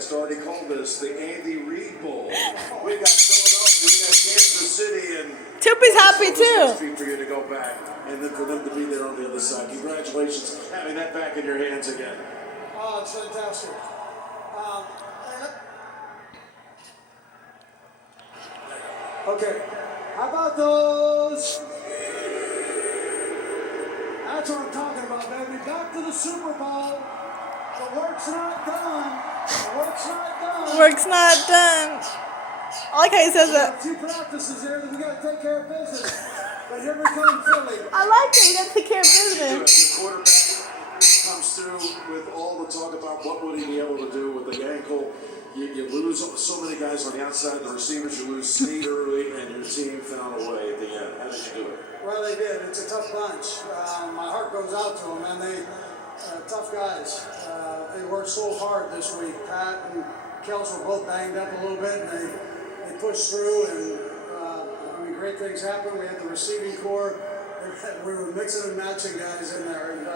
broadcast already called this the Andy Reid Bowl. We got Philadelphia, we got Kansas City, and Túpy's happy too. For you to go back, and then for them to be there on the other side. Congratulations, having that back in your hands again. Oh, it's fantastic. Okay, how about those? That's what I'm talking about, baby. Back to the Super Bowl. The work's not done. The work's not done. Work's not done. I like how he says We got that. a few practices here that we got to take care of business. But here we come, Philly. I like it. He doesn't take care of business. The quarterback comes through with all the talk about what would he be able to do with the ankle. You lose so many guys on the outside, the receivers, you lose Snead early, and your team found a way at the end. How did you do it? Well, they did. It's a tough bunch. My heart goes out to them, man. They tough guys. They worked so hard this week. Pat and Kels were both banged up a little bit, and they pushed through, and great things happened. We had the receiving core. We were mixing and matching guys in there, and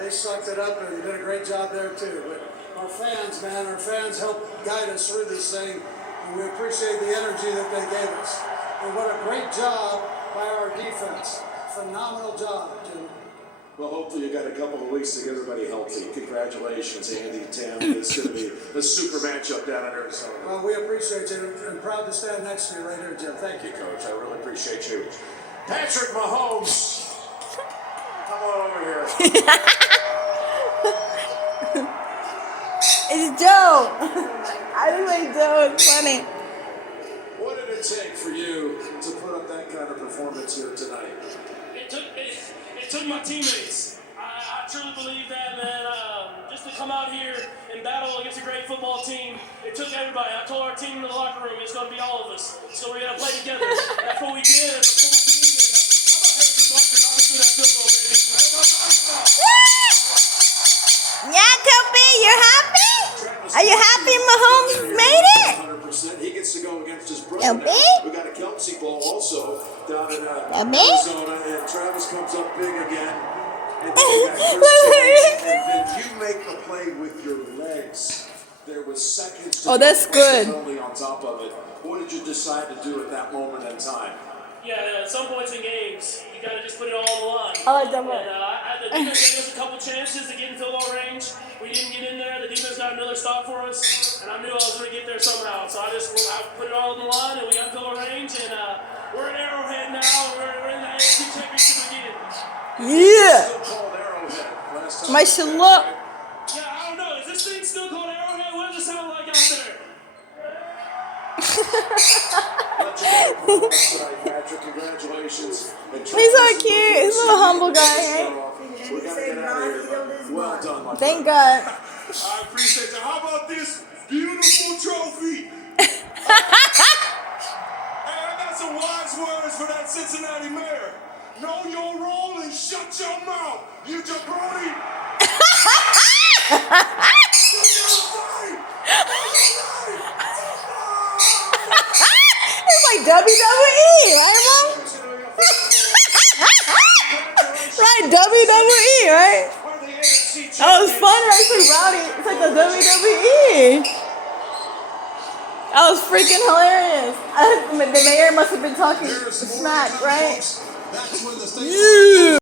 they sucked it up and did a great job there too. But our fans, man, helped guide us through this thing, and we appreciate the energy that they gave us. And what a great job by our defense. Phenomenal job, Jim. Well, hopefully you got a couple of weeks to get everybody healthy. Congratulations, Andy and Tam. It's going to be a super matchup down in Arizona. Well, we appreciate you, and proud to stand next to you right here, Jim. Thank you, Coach. I really appreciate you. Patrick Mahomes, come on over here. It's Joe. I just like Joe. It's funny. What did it take for you to put up that kind of performance here tonight? It took my teammates. I truly believe that, man. Just to come out here and battle against a great football team, it took everybody. I told our team in the locker room, it's going to be all of us. So we got to play together. And that's what we did as a full team. And how about Harrison Buster knocking through that field goal, baby? Yeah, Túpy, you're happy? Are you happy Mahomes made it? 100%. He gets to go against his brother. Túpy? We got a Kelsey Bowl also down in Túpy? Arizona, and Travis comes up big again. And then you make the play with your legs. There was seconds. Oh, that's good. Only on top of it. What did you decide to do at that moment in time? Yeah, at some points in games, you got to just put it all on the line. I like that one. And the defense gave us a couple chances to get in field goal range. We didn't get in there. The defense got another stop for us, and I knew I was going to get there somehow. So I put it all on the line, and we got in field goal range, and we're at Arrowhead now. We're in the AFC Championship again. Yeah. Still called Arrowhead last time. Mashallah. Yeah, I don't know. Is this thing still called Arrowhead? What does it sound like out there? Patrick, congratulations. He's so cute. He's a little humble guy, right? We gotta get out of here. Well done, my Thank friend. God. I appreciate that. How about this beautiful trophy? Hey, I got some wise words for that Cincinnati mayor. Know your role and shut your mouth, you jabroni. It's like WWE, right, Mom? Right, WWE, right? That was fun, right? It's like rowdy. It's like the WWE. That was freaking hilarious. The mayor must have been talking smack, right? That's when the state